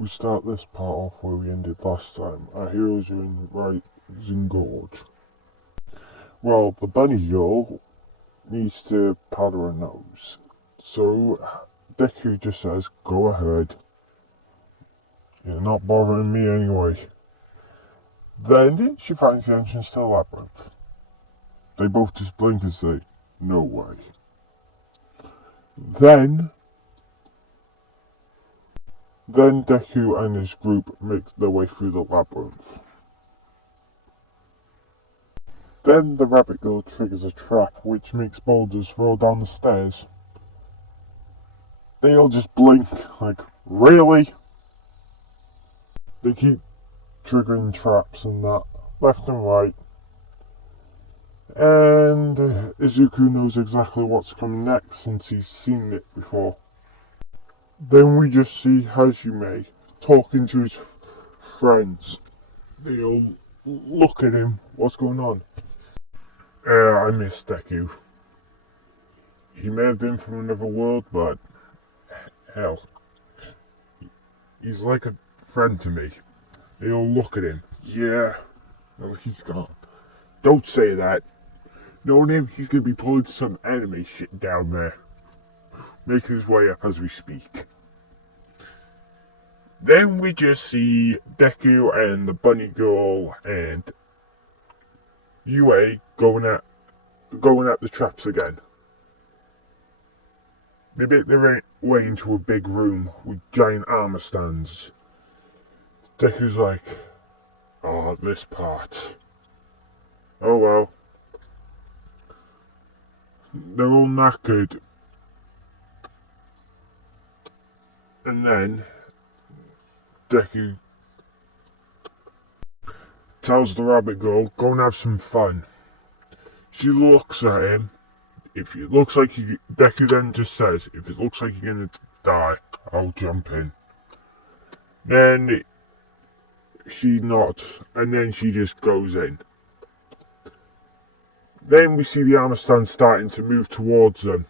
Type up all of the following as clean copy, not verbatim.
We start this part off where we ended last time. Our heroes are in Rising Gorge. Well, the bunny girl needs to powder her nose. So Deku just says, go ahead. You're not bothering me anyway. Then she finds the entrance to the labyrinth. They both just blink and say, no way. Then Deku and his group make their way through the labyrinth. Then the rabbit girl triggers a trap which makes boulders roll down the stairs. They all just blink, like, really? They keep triggering traps and that, left and right. And Izuku knows exactly what's coming next since he's seen it before. Then we just see Hajime talking to his friends. They all look at him. What's going on? I miss Deku. He may have been from another world, but hell, he's like a friend to me. They all look at him. Yeah, well, he's gone. Don't say that. Knowing him, he's going to be pulling some anime shit down there. Making his way up as we speak. Then we just see Deku and the bunny girl and Yue going at the traps again. They make their way into a big room with giant armor stands. Deku's like, oh, this part. Oh well. They're all knackered. And then Deku tells the rabbit girl, go and have some fun. She looks at him. If it looks like Deku then just says, if it looks like you're gonna die, I'll jump in. Then she nods, and then she just goes in. Then we see the armor stand starting to move towards them.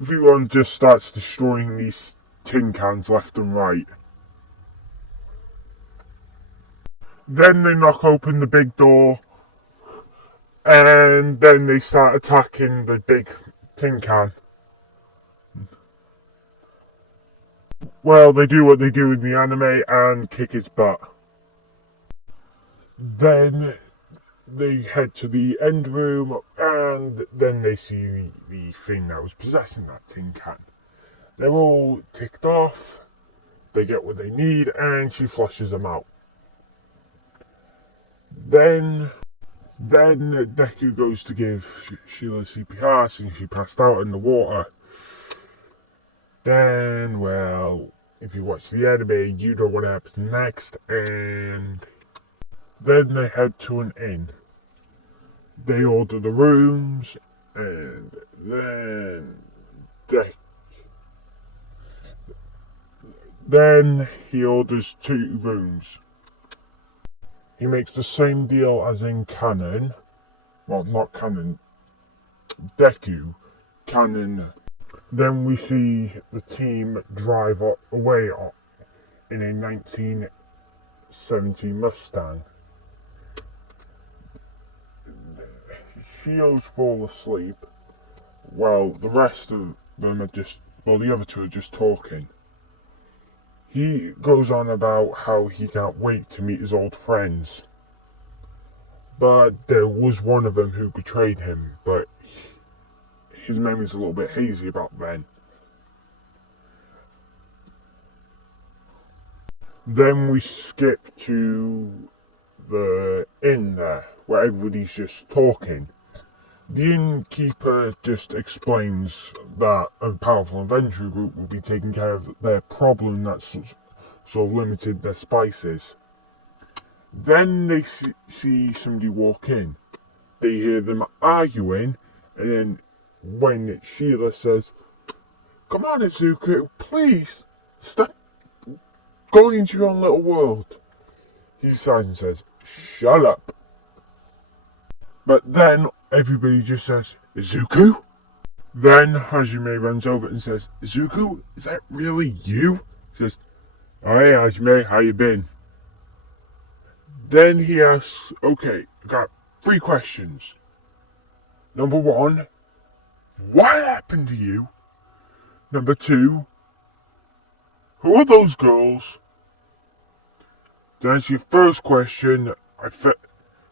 Everyone just starts destroying these tin cans left and right. Then they knock open the big door, and then they start attacking the big tin can. Well, they do what they do in the anime and kick his butt. Then they head to the end room, and then they see the thing that was possessing that tin can. They're all ticked off, they get what they need, and she flushes them out. Then Deku goes to give Sheila CPR since she passed out in the water. Then, well, if you watch the anime, you know what happens next, and then they head to an inn. They order the rooms, and then he orders 2 rooms. He makes the same deal as in canon. Well, not canon. Deku. Canon. Then we see the team drive away in a 1970 Mustang. Shios fall asleep. Well, the rest of them are the other 2 are just talking. He goes on about how he can't wait to meet his old friends. But there was one of them who betrayed him, but his memory's a little bit hazy about then. Then we skip to the inn there, where everybody's just talking. The innkeeper just explains that a powerful adventure group will be taking care of their problem that's sort of limited their spices. Then they see somebody walk in. They hear them arguing, and then when Sheila says, come on Izuku, please, stop going into your own little world. He sighs and says, shut up. But then everybody just says, Izuku? Then Hajime runs over and says, Izuku, is that really you? He says, oh hey Hajime, how you been? Then he asks, okay, I got 3 questions. Number 1, what happened to you? Number 2, who are those girls? To answer your first question,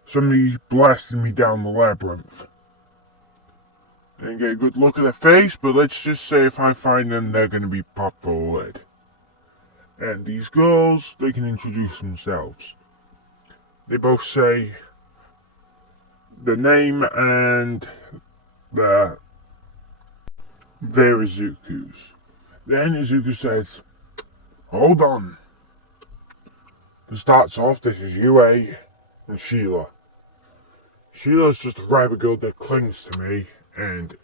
somebody blasted me down the labyrinth. Didn't get a good look at their face, but let's just say if I find them, they're going to be popped the lid. And these girls, they can introduce themselves. They both say the name and their Izuku's. Then Izuku says, hold on. To start off, this is Yue and Sheila. Sheila's just a rabbit girl that clings to me, and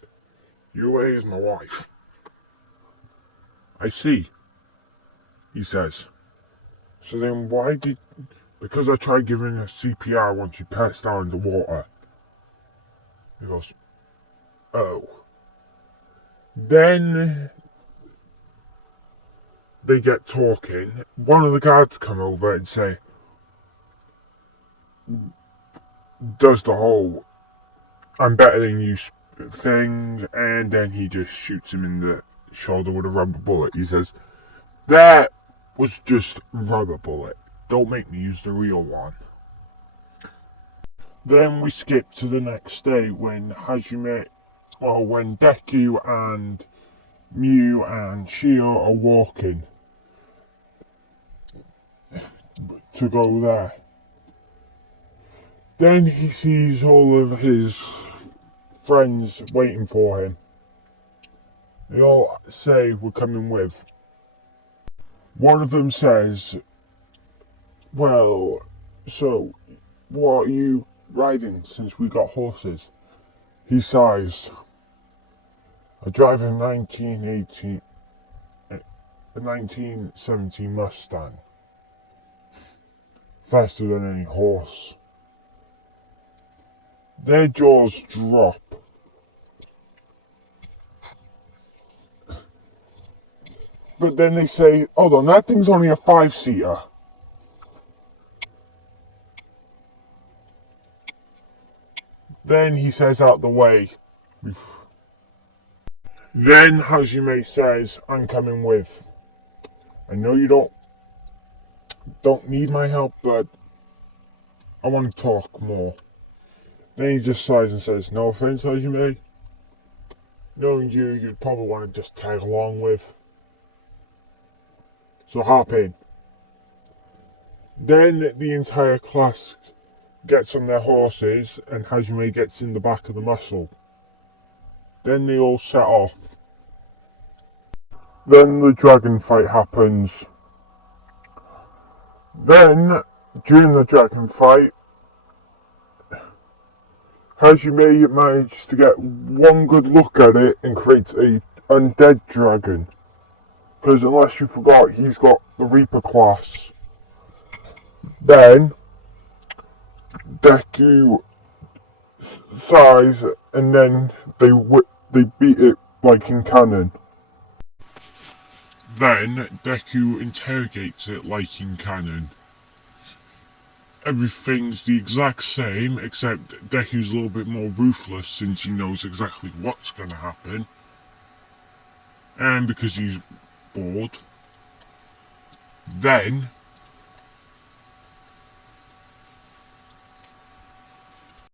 Yue is my wife. I see, he says. So then why did... Because I tried giving her CPR when she passed out in the water. He goes, oh. Then they get talking. One of the guards come over and say, does the whole I'm better than you thing, and then he just shoots him in the shoulder with a rubber bullet. He says, that was just rubber bullet. Don't make me use the real one. Then we skip to the next day when when Deku and Mew and Shio are walking to go there. Then he sees all of his friends waiting for him. They all say we're coming with. One of them says, well, so what are you riding since we got horses? He sighs. I drive a 1970 Mustang. Faster than any horse. Their jaws drop. But then they say, hold on, that thing's only a 5-seater. Then he says out the way. Then Hajime says, I'm coming with. I know you don't need my help, but I want to talk more. Then he just sighs and says, no offense, Hajime. Knowing you, you'd probably want to just tag along with. So hop in. Then the entire class gets on their horses and Hajime gets in the back of the muscle. Then they all set off. Then the dragon fight happens. Then, during the dragon fight, Hajime manages to get one good look at it and creates a undead dragon. Because unless you forgot, he's got the Reaper class. Then, Deku sighs and then they beat it like in canon. Then Deku interrogates it like in canon. Everything's the exact same, except Deku's a little bit more ruthless since he knows exactly what's going to happen. And because he's bored. Then